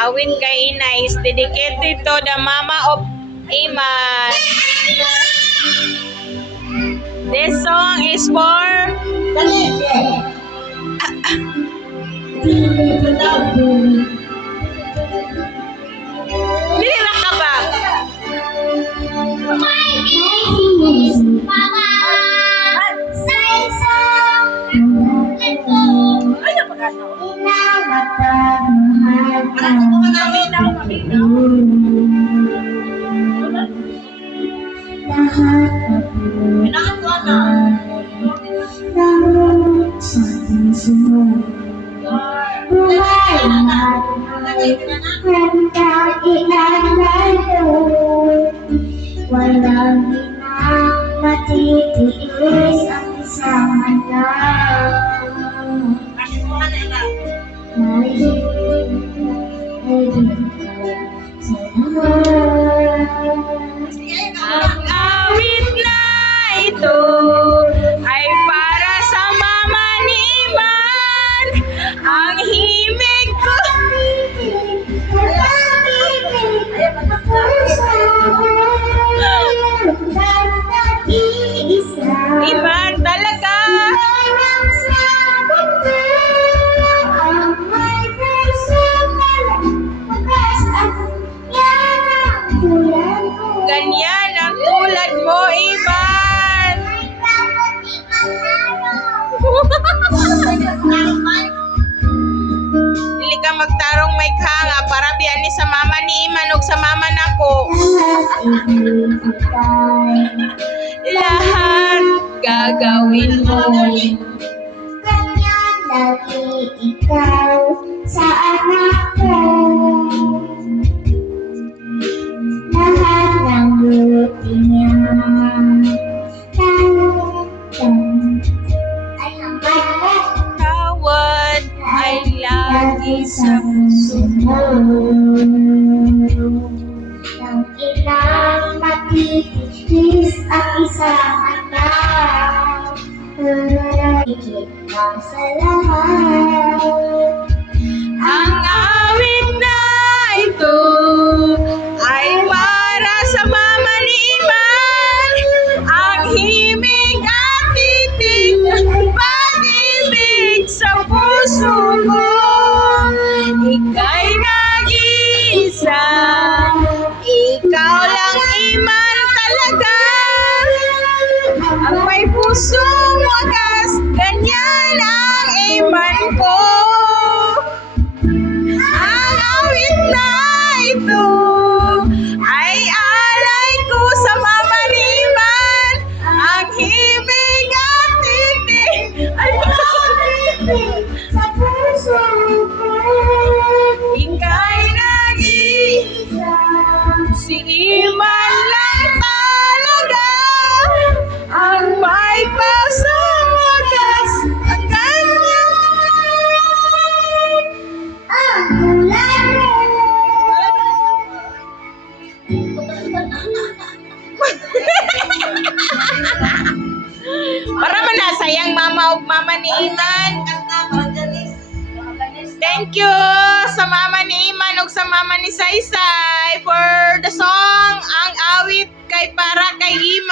Awit kay Ina is dedicated to the mama of Iman. This song is for Dili ka ba? Walang ginang matitiis ang isang anak. Ang awit na ito ay para sa mama ni Iman. Ang himig ko. Iman talaga. Ganyan ang tulad mo, Iman. Dili ka magtarong may kanga para biyan ni sa mama ni Iman ug sa mama nako. Lahat gagawin mo. Ganyan lagi ikaw sa anak ko. Lahat ng buti niya ay hanggang Tawad ay lagi sa puso mo. Nang ilang matitiis ang isang anak, higit lang sa lahat. ang awit na ito ay para sa mama ni Iman. Ang himig at titig, pag-ibig sa puso ko. Ika'y nag-iisa, ikaw lang Iman talaga. Ang may pusong wagas, ganyan ang Iman ko. Ang awit na ito ay alay ko sa mama ni Iman. Ang himig at titig ay pag-ibig Sa puso ko, ika'y nag-iisa. Si Iman lang talaga ang may pasang wagas, ang ganyan. ang kulay mo. Para man na sayang mama ug mama ni Iman. Thank you sa mama ni Iman ug sa mama ni Saysay for the song Ang Awit kay para kay Iman.